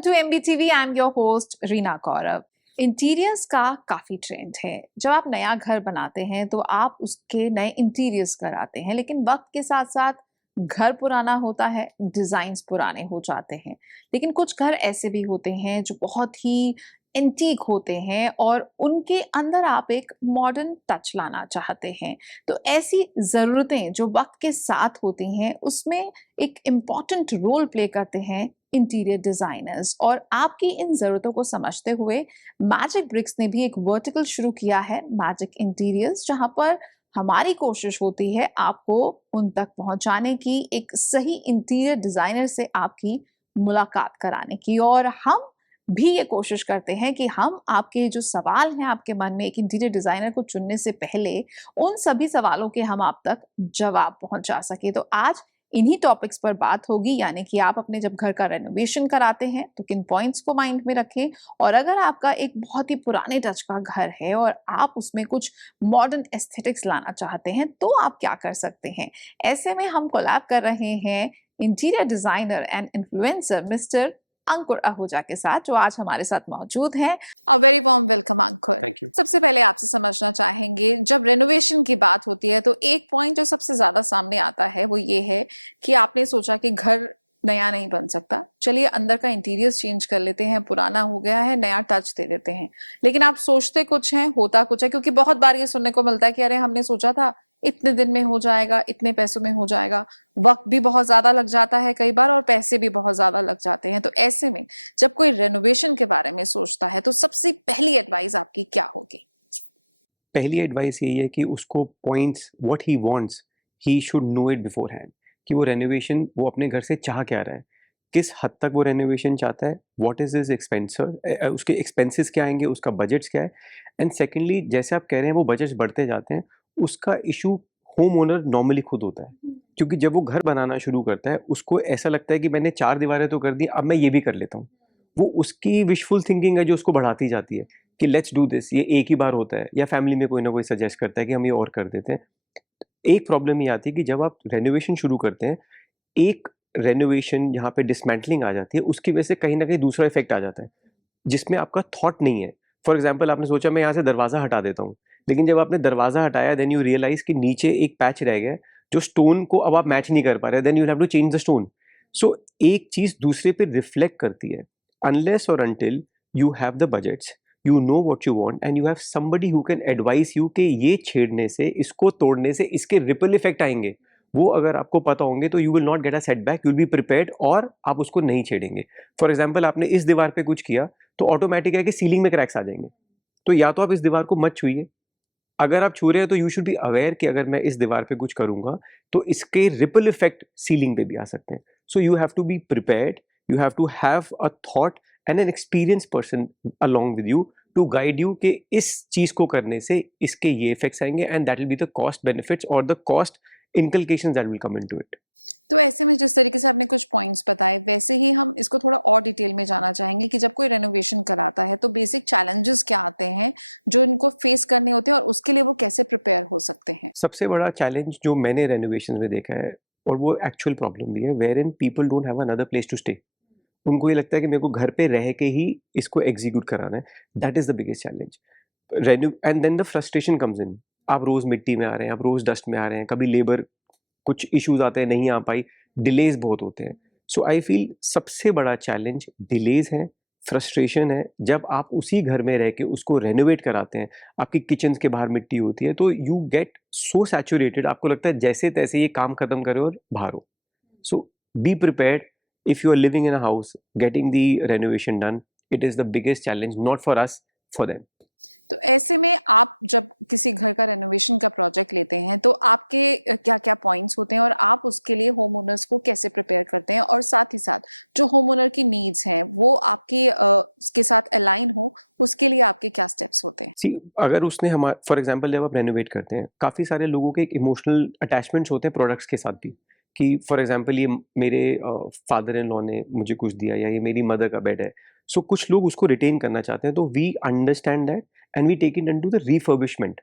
Welcome to MBTV. I am your host Reena Kaurav. Interiors का काफी trend है। जब आप नया घर बनाते हैं तो आप उसके नए इंटीरियर्स कराते हैं, लेकिन वक्त के साथ साथ घर पुराना होता है, डिजाइन्स पुराने हो जाते हैं। लेकिन कुछ घर ऐसे भी होते हैं जो बहुत ही एंटीक होते हैं और उनके अंदर आप एक मॉडर्न टच लाना चाहते हैं। तो ऐसी ज़रूरतें जो वक्त के साथ होती हैं, उसमें एक इम्पॉर्टेंट रोल प्ले करते हैं इंटीरियर डिजाइनर्स। और आपकी इन जरूरतों को समझते हुए मैजिक ब्रिक्स ने भी एक वर्टिकल शुरू किया है, मैजिक इंटीरियर्स, जहां पर हमारी कोशिश होती है आपको उन तक पहुंचाने की, एक सही इंटीरियर डिजाइनर से आपकी मुलाकात कराने की। और हम भी ये कोशिश करते हैं कि हम आपके जो सवाल हैं आपके मन में एक इंटीरियर डिजाइनर को चुनने से पहले, उन सभी सवालों के हम आप तक जवाब पहुंचा सके। तो आज इन्हीं टॉपिक्स पर बात होगी, यानी कि आप अपने जब घर का रेनोवेशन कराते हैं तो किन पॉइंट्स को माइंड में रखें, और अगर आपका एक बहुत ही पुराने टच का घर है और आप उसमें कुछ मॉडर्न एस्थेटिक्स लाना चाहते हैं तो आप क्या कर सकते हैं। ऐसे में हम कोलैब कर रहे हैं interior designer and influencer mister Ankur Ahuja के साथ, जो आज हमारे साथ मौजूद हैं। सबसे पहले आपसे समझना चाहेंगे, जो रेनोवेशन की बात होती है तो एक पॉइंट सबसे ज्यादा सामने आता है, वो ये है कि आपने सोचा कि घर नया नहीं बन सकता, चलिए अंदर का इंटीरियर चेंज कर लेते हैं, पुराना हो गया है, नया टच दे लेते हैं। लेकिन आप सोचते कुछ ना, होता कुछ है। क्योंकि बहुत बार ये सुनने को मिलता है कि अरे हमने सोचा था इतने दिन में हो जाएगा, इतने पैसे में हो जाएगा, वक्त भी बहुत ज्यादा लग जाता है, कई बार पैसे भी बहुत ज्यादा लग जाते हैं। तो ऐसे में जब कोई रेनोवेशन के बारे में सोचता है तो सबसे पहली एडवाइस आपकी पहली एडवाइस यही है कि उसको points what he wants he should know it before hand, कि वो रेनोवेशन वो अपने घर से चाह क्या रहा है, किस हद तक वो रेनोवेशन चाहता है, व्हाट इज हिज एक्सपेंसर, उसके एक्सपेंसेस क्या आएंगे, उसका बजट्स क्या है। एंड सेकेंडली, जैसे आप कह रहे हैं वो बजट्स बढ़ते जाते हैं, उसका इशू होम ओनर नॉर्मली खुद होता है। क्योंकि जब वो घर बनाना शुरू करता है उसको ऐसा लगता है कि मैंने 4 दीवारें तो कर दी, अब मैं ये भी कर लेता हूँ। वो उसकी विशफुल थिंकिंग है जो उसको बढ़ाती जाती है कि लेट्स डू दिस, ये एक ही बार होता है, या फैमिली में कोई ना कोई सजेस्ट करता है कि हम ये और कर देते हैं। एक प्रॉब्लम ये आती है कि जब आप रेनोवेशन शुरू करते हैं, एक रेनोवेशन जहाँ पे डिसमेंटलिंग आ जाती है, उसकी वजह से कहीं ना कहीं दूसरा इफेक्ट आ जाता है जिसमें आपका थॉट नहीं है। फॉर एग्जाम्पल, आपने सोचा मैं यहाँ से दरवाज़ा हटा देता हूँ, लेकिन जब आपने दरवाज़ा हटाया देन यू रियलाइज कि नीचे एक पैच रह गया है जो स्टोन को अब आप मैच नहीं कर पा रहे, then you have to change the stone. So एक चीज़ दूसरे पे रिफ्लेक्ट करती है। अनलेस और until you have the budgets, you know what you want and you have somebody who can advise you कि ये छेड़ने से, इसको तोड़ने से इसके रिपल इफेक्ट आएंगे, वो अगर आपको पता होंगे तो you will not get a setback, you will be prepared और आप उसको नहीं छेड़ेंगे। फॉर एग्जाम्पल, आपने इस दीवार पे कुछ किया तो ऑटोमेटिक है कि सीलिंग में क्रैक्स आ जाएंगे। तो या तो आप इस दीवार को मत छूइए, अगर आप छू रहे हैं तो यू शुड बी अवेयर कि अगर मैं इस दीवार पे कुछ करूंगा तो इसके रिपल इफेक्ट सीलिंग पे भी आ सकते हैं। So you have to be prepared, you have to have a thought and an experience person along with you to guide you कि इस चीज को करने से इसके ये इफेक्ट्स आएंगे and that will be the cost benefits और the cost inculcations that will come into it. इसको थोड़ा और डिटेल में जानना चाहेंगे कि जब कोई रेनोवेशन कराते हैं तो बेसिक चैलेंजेस क्या होते हैं जो इनको फेस करने होते हैं और उसके लिए वो कैसे प्रिपेयर हो सकते हैं। सबसे बड़ा चैलेंज जो मैंने रेनोवेशन में देखा है, और वो एक्चुअल प्रॉब्लम भी है, wherein people don't have another place to stay. उनको ये लगता है कि मेरे को घर पे रह के ही इसको एग्जीक्यूट कराना है। That is the biggest challenge. Renew and then the frustration comes in. आप रोज मिट्टी में आ रहे हैं, आप रोज डस्ट में आ रहे हैं, कभी लेबर कुछ इश्यूज आते हैं, नहीं आ पाई, डिलेज बहुत होते हैं। सो आई फील सबसे बड़ा चैलेंज डिलेज है, फ्रस्ट्रेशन है। जब आप उसी घर में रह के उसको रेनोवेट कराते हैं, आपकी किचन के बाहर मिट्टी होती है, तो यू गेट सो सैचुरेटेड, आपको लगता है जैसे तैसे ये काम खत्म करो और बाहर हो। So be prepared. if you are living in a house, getting the renovation done, it is the biggest challenge, not for us, for them. तो ऐसे में आप जब किसी घर का रेनोवेशन का प्रोजेक्ट लेते हैं तो आपके क्या क्या पॉइंट्स होते हैं और आप उसके लिए होम ओनर्स को कैसे प्रिपेयर करते हैं, और साथ ही साथ जो होम ओनर की नीड्स हैं वो आपके उसके साथ अलाइन हो, उसके लिए आपके क्या स्टेप्स होते हैं। सी, अगर उसने हमारा फॉर एग्जांपल जब आप रेनोवेट करते हैं, काफ़ी सारे लोगों के एक इमोशनल अटैचमेंट्स होते हैं प्रोडक्ट्स के साथ भी, कि फॉर एग्जांपल ये मेरे फादर इन लॉ ने मुझे कुछ दिया, या ये मेरी मदर का बेड है। सो कुछ लोग उसको रिटेन करना चाहते हैं, तो we understand that and we take it into the refurbishment.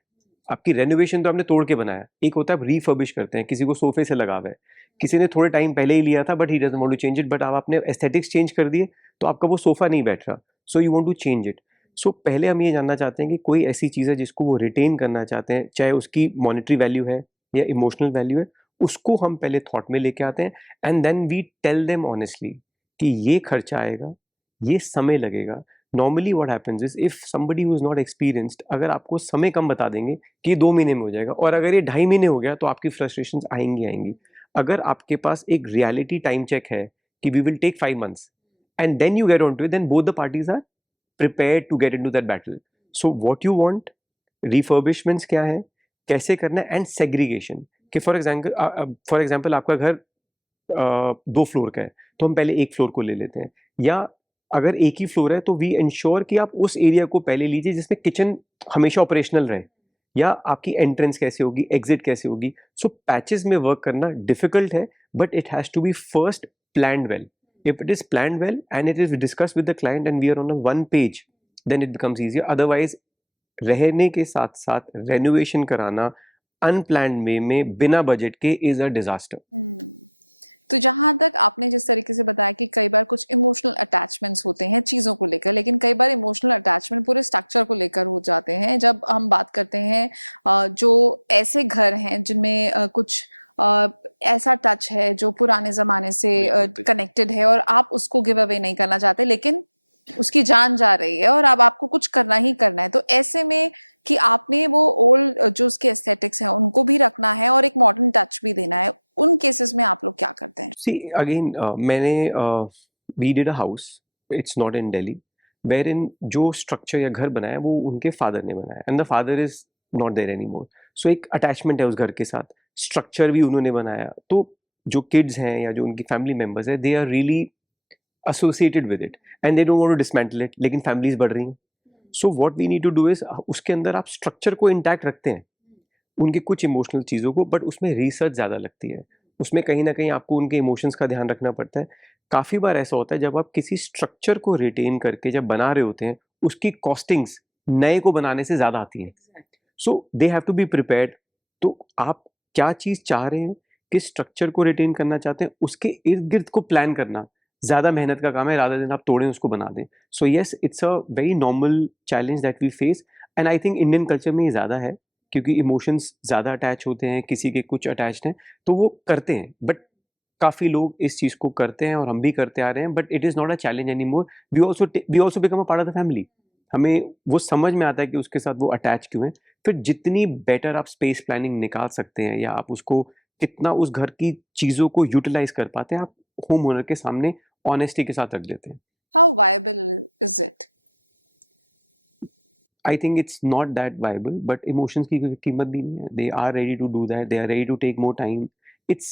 आपकी रेनोवेशन तो आपने तोड़ के बनाया, एक होता है आप रिफर्बिश करते हैं, किसी को सोफे से लगा हुआ है, किसी ने थोड़े टाइम पहले ही लिया था but he doesn't want to change it, but अब आपने एस्थेटिक्स चेंज कर दिए तो आपका वो सोफा नहीं बैठ रहा, so you want to change it. So पहले हम ये जानना चाहते हैं कि कोई ऐसी चीज़ है जिसको वो रिटेन करना चाहते हैं, चाहे उसकी मॉनेटरी वैल्यू है या इमोशनल वैल्यू है, उसको हम पहले थॉट में लेके आते हैं and then we tell them honestly कि ये खर्चा आएगा, ये समय लगेगा। Normally what happens is if somebody who is not experienced, अगर आपको समय कम बता देंगे कि ये 2 महीने में हो जाएगा और अगर ये 2.5 महीने हो गया तो आपकी फ्रस्ट्रेशंस आएंगी आएंगी। अगर आपके पास एक रियलिटी टाइम चेक है कि we will take 5 months and then you get on to it, then both the parties are prepared to get into that battle. So what you want, refurbishments क्या है, कैसे करना है, एंड सेग्रीगेशन। कि for example आपका घर 2 floor का है तो हम पहले 1 फ्लोर को ले लेते हैं, या अगर एक ही फ्लोर है तो वी इंश्योर कि आप उस एरिया को पहले लीजिए जिसमें किचन हमेशा ऑपरेशनल रहे, या आपकी एंट्रेंस कैसे होगी, एग्जिट कैसे होगी। सो पैचेस में वर्क करना डिफिकल्ट है but it has to be first planned well. If it is planned well and it is discussed with the client and we are on a one page, then it becomes easier. Otherwise रहने के साथ साथ renovation कराना unplanned वे में बिना budget के is a disaster. तो जहाँ तक आपने जिस तरीके से बताया कि कई बार कुछ इमोशनल अटैचमेंट्स होते हैं चीज़ों को लेकर, लेकिन कई बार इमोशनल अटैचमेंट पूरे स्ट्रक्चर को लेकर हो जाते हैं। जब हम बात करते हैं जो ऐसे घर हैं जिनमें कुछ ऐसा टच है जो पुराने ज़माने से कनेक्टेड है और आप उसको रिनोवेट नहीं करना चाहते, लेकिन उसकी जान जा रही है और अब आपको कुछ करना ही करना है, तो ऐसे में कि आपने वो ओल्ड जो उसके एस्थेटिक्स हैं उनको भी रखना है और एक मॉडर्न टच भी देना है, उन केसेस में आप लोग क्या करते हैं? सी अगेन मैंने we did a house, it's not in Delhi, where in जो स्ट्रक्चर या घर बनाया वो उनके फादर ने बनाया and the father is not there any more. So एक अटैचमेंट है उस घर के साथ, स्ट्रक्चर भी उन्होंने बनाया, तो जो किड्स हैं या जो उनकी फैमिली मेम्बर्स है they are really associated with it and they don't want to dismantle it, लेकिन फैमिलीज बढ़ रही हैं। So what we need to do is उसके अंदर आप स्ट्रक्चर को इंटैक्ट रखते हैं, उनके कुछ इमोशनल चीज़ों को, बट उसमें रिसर्च ज़्यादा लगती है, उसमें कहीं ना कहीं आपको उनके इमोशंस का ध्यान रखना पड़ता है। काफ़ी बार ऐसा होता है जब आप किसी स्ट्रक्चर को रिटेन करके जब बना रहे होते हैं, उसकी कॉस्टिंग्स नए को बनाने से ज़्यादा आती हैं। So they have to be prepared. तो आप क्या चीज़ चाह रहे हैं, किस स्ट्रक्चर को रिटेन करना चाहते हैं, उसके इर्द गिर्द को प्लान करना ज़्यादा मेहनत का काम है, रादर देन आप तोड़ें उसको बना दें। So yes, it's a very normal challenge that we face and I think Indian culture में ये ज़्यादा है क्योंकि इमोशंस ज़्यादा अटैच होते हैं, किसी के कुछ अटैच्ड हैं तो वो करते हैं, बट काफ़ी लोग इस चीज़ को करते हैं और हम भी करते आ रहे हैं, but it is not a challenge any more. We also become a part of the family. हमें वो समझ में आता है कि उसके साथ वो अटैच क्यों है। फिर जितनी बेटर आप स्पेस प्लानिंग निकाल सकते हैं या आप उसको कितना उस घर की चीज़ों को यूटिलाइज कर पाते हैं, आप होम ओनर के सामने ऑनेस्टी के साथ रख देते हैं। How viable is it? I think it's not that viable, but emotions की कोई कीमत भी नहीं है। They are ready to do that, they are ready to take more time. It's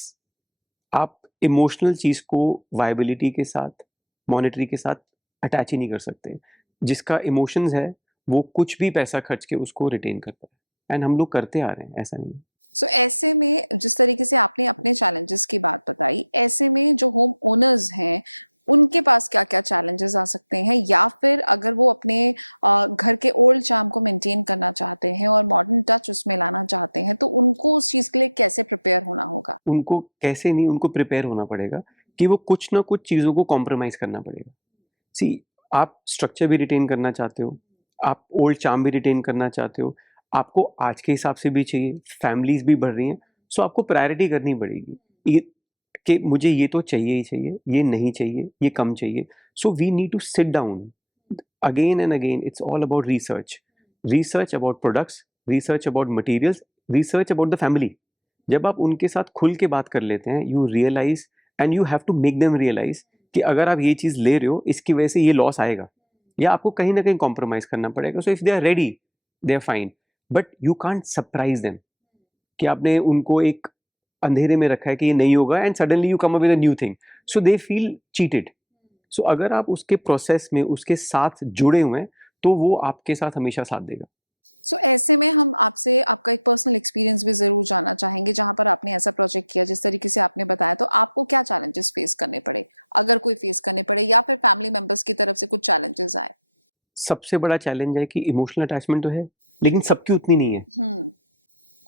आप इमोशनल चीज़ को वायबिलिटी के साथ, मॉनेटरी के साथ अटैच ही नहीं कर सकते। जिसका इमोशंस है वो कुछ भी पैसा खर्च के उसको रिटेन करता है एंड हम लोग करते आ रहे हैं, ऐसा नहीं है। तो ऐसे में जिस तरीके से आपने अपनी चैलेंजेस की बात बताई, ऐसे में जो ओनर्स हैं उनके पास क्या क्या चार्जेस हो सकते हैं, या फिर अगर वो अपने घर के ओल्ड चार्म को मेंटेन करना चाहते हैं और मॉडर्न टच उसमें लाना चाहते हैं, तो उनको उस चीज़ के लिए कैसे प्रिपेयर होना होगा? उनको कैसे नहीं, उनको प्रिपेयर होना पड़ेगा कि वो कुछ ना कुछ चीज़ों को कॉम्प्रोमाइज़ करना पड़ेगा। सी आप स्ट्रक्चर भी रिटेन करना चाहते हो, आप ओल्ड चार्म भी रिटेन करना चाहते हो, आपको आज के हिसाब से भी चाहिए, फैमिलीज़ भी बढ़ रही हैं, सो आपको प्रायोरिटी करनी पड़ेगी। ये कि मुझे ये तो चाहिए ही चाहिए, ये नहीं चाहिए, ये कम चाहिए। So we need to sit down again and again. It's all about research, research about products, research about materials, research about the family. जब आप उनके साथ खुल के बात कर लेते हैं, you realise and you have to make them realise कि अगर आप ये चीज़ ले रहे हो इसकी वजह से ये लॉस आएगा या आपको कहीं ना कहीं कॉम्प्रोमाइज़ करना पड़ेगा। So if they are ready, they are fine, but you can't surprise them कि आपने उनको एक अंधेरे में रखा है कि ये नहीं होगा and suddenly you come up with a new thing, so they feel cheated. So अगर आप उसके प्रोसेस में उसके साथ जुड़े हुए हैं तो वो आपके साथ हमेशा साथ देगा। तो ऐसे में हम आपसे आपका एक पर्सनल एक्सपीरियंस भी ज़रूर जानना चाहेंगे, जहाँ पर आपने ऐसा प्रोजेक्ट किया जिस तरीके से आपने बताया, तो आपको क्या चैलेंजेस फेस करने पड़े? अगर कोई फेस करने पड़े, वहाँ पे फैमिली मेंबर्स की तरफ से कुछ चैलेंजेस आए? सबसे बड़ा चैलेंज है कि इमोशनल अटैचमेंट तो है लेकिन सबकी उतनी नहीं है।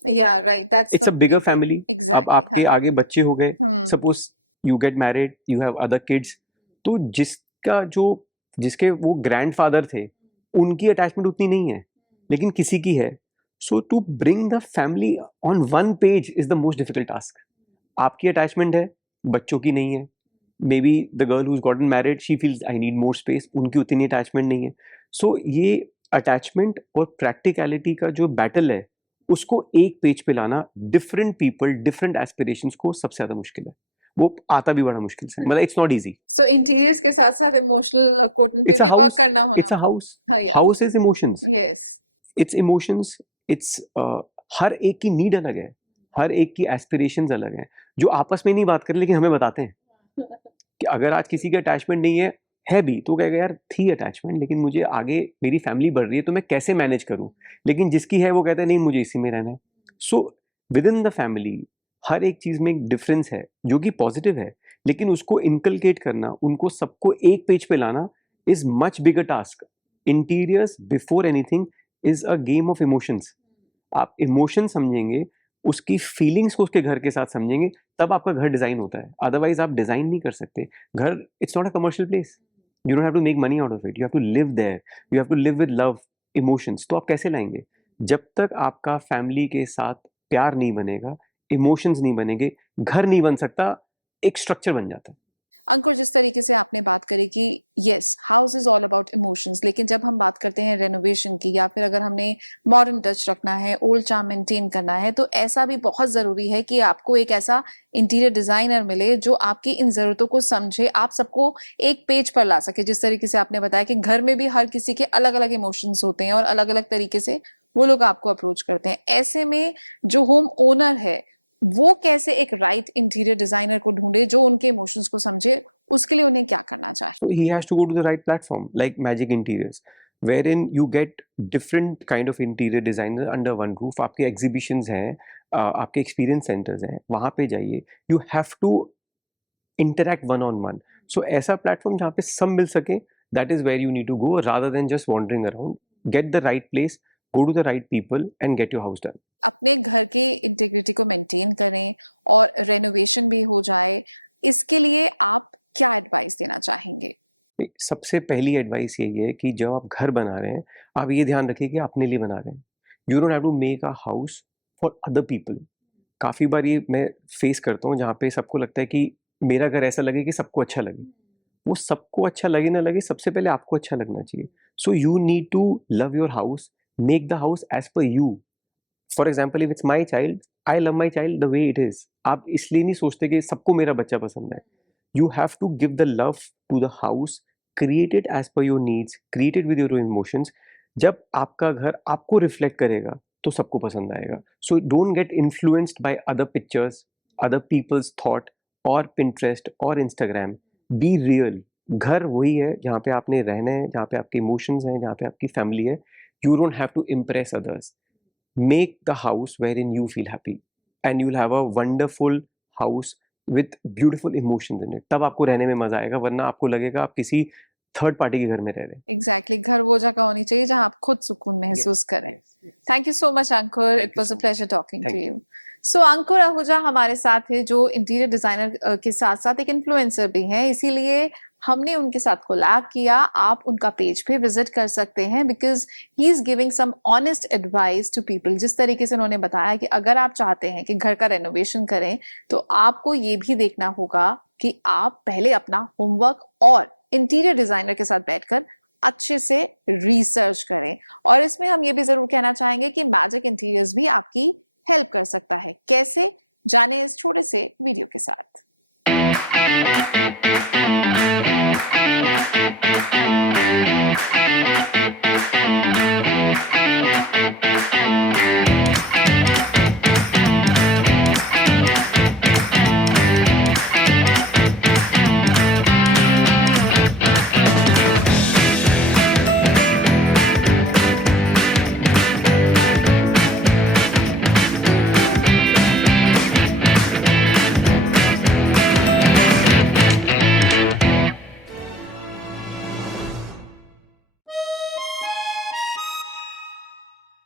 Yeah, right. That's it's a bigger family. अब आपके आगे बच्चे हो गए, suppose you get married, you have other kids, तो जिसके वो ग्रैंडफादर थे, उनकी अटैचमेंट उतनी नहीं है, लेकिन किसी की है. So to bring the family on one page is the most difficult task. आपकी अटैचमेंट है, बच्चों की नहीं है. Maybe the girl who's gotten married, she feels I need more space, उनकी उतनी अटैचमेंट नहीं है. सो ये अटैचमेंट और प्रैक्टिकलिटी का जो बैटल है, उसको एक पेज पे लाना, डिफरेंट पीपल, डिफरेंट एस्पिरेशंस को सबसे ज़्यादा मुश्किल है. वो आता भी बड़ा मुश्किल से, मतलब it's not easy. So interiors के साथ साथ emotional को भी इट्स अ involve हाउस, करना इट्स अ हाउस. होता है. House is emotions, Yes. It's emotions, it's her एक की नीड अलग है, हर एक की एस्पिरेशंस अलग हैं, जो आपस में नहीं बात कर लेकिन हमें बताते हैं. कि अगर आज किसी की अटैचमेंट नहीं है भी, तो कहेगा यार थी अटैचमेंट, लेकिन मुझे आगे मेरी फैमिली बढ़ रही है, तो मैं कैसे मैनेज करूं. लेकिन जिसकी है वो कहता है नहीं, मुझे इसी में रहना है. So within the family हर एक चीज़ में एक डिफरेंस है जो कि पॉजिटिव है, लेकिन उसको इनकलकेट करना, उनको सबको एक पेज पे लाना is much bigger task. Interiors before anything is a game of emotions. आप इमोशन समझेंगे, उसकी फीलिंग्स को उसके घर के साथ समझेंगे, तब आपका घर डिज़ाइन होता है. अदरवाइज आप डिज़ाइन नहीं कर सकते. घर it's not a commercial place. You don't have to make money out of it, you have to live there, you have to live with love, emotions. तो आप कैसे लाएंगे? जब तक आपका फैमिली के साथ प्यार नहीं बनेगा, इमोशंस नहीं बनेंगे, घर नहीं बन सकता, एक स्ट्रक्चर बन जाता है. अंकुर, जिस तरीके से आपने बात करी कि house is all about emotions, जब हम बात करते हैं रेनोवेशन की, या फिर अगर हमने मॉडर्न हाउस रखना है, ओल्ड फैमिली चेंज करना है, तो ऐसा भी बहुत ज़रूरी है कि आपको एक ऐसा इंटीरियर डिजाइनर मिले जो आपकी इन ज़रूरतों को समझे और सबको एक टूट पर ला सके. जिस तरीके से आपने बताया कि घर में भी हर किसी के अलग अलग इमोशंस होते हैं और अलग अलग तरीके से वो लोग आपको अप्रोच करते हैं. ऐसे में जो होम ओनर है, वो तरह से एक राइट इंटीरियर डिजाइनर को ढूंढे जो उनके इमोशंस को समझे. उसके लिए उन्हें क्या करना चाहिए? So he has to go to the right platform like Magic Interiors, wherein you get different kind of interior designers under one roof. आपके exhibitions हैं, आपके experience centers हैं, वहाँ पे जाइए. You have to interact one on one. So ऐसा platform जहाँ पे सब मिल सके, that is where you need to go rather than just wandering around. Get the right place, go to the right people and get your house done. अपने घर के integrity को maintain करें और रेनोवेशन भी हो जाए, इसके लिए आप क्या एडवाइस देना चाहेंगे? सबसे पहली एडवाइस यही है कि जब आप घर बना रहे हैं, आप ये ध्यान रखिए कि अपने लिए बना रहे हैं. You don't have to make a house for other people. काफ़ी बार ये मैं फेस करता हूँ जहाँ पे सबको लगता है कि मेरा घर ऐसा लगे कि सबको अच्छा लगे. वो सबको अच्छा लगे ना लगे, सबसे पहले आपको अच्छा लगना चाहिए. So you need to love your house, make the house as per you. For example if it's my child, I love my child the way it is. आप इसलिए नहीं सोचते कि सबको मेरा बच्चा पसंद है. You have to give the love to the house, create it as per your needs, create it with your own emotions. जब आपका घर आपको रिफ्लेक्ट करेगा तो सबको पसंद आएगा. So don't get influenced by other pictures, other people's thought और Pinterest और Instagram. Be real. घर वही है जहाँ पे आपने रहना है, जहाँ पे आपके इमोशंस हैं, जहाँ पे आपकी फैमिली है. You don't have to impress others. Make the house wherein you feel happy and you'll have a wonderful house with beautiful emotions in it. तब आपको रहने में मजा आएगा, वरना आपको लगेगा आप किसी थर्ड पार्टी के घर में रह रहे हैं. एग्जैक्टली, घर वो जगह होनी चाहिए जहाँ आप खुद सुकून महसूस करें. सो अंकुर, अगर हमारे साथ में जो इंटीरियर डिजाइनर के साथ साथ एक इन्फ्लुएंसर भी है, इसके लिए हमने उनके साथ कोलैब किया. आप उनका पेज पे विजिट कर सकते हैं because he is giving some honest advice to. जिस तरीके से उन्होंने बताया कि अगर आप चाहते हैं कि घर का रेनोवेशन करें, तो आपको ये भी देखना होगा कि आप पहले अपना होमवर्क और इंटीरियर डिजाइनर के साथ बैठकर अच्छे से रिफ्रेश करें. और उसमें हम ये भी जरूर कहना चाहेंगे कि मैजिक इंटीरियर्स भी आपकी हेल्प कर सकते हैं. कैसे? जानिए इस छोटी सी वीडियो के साथ.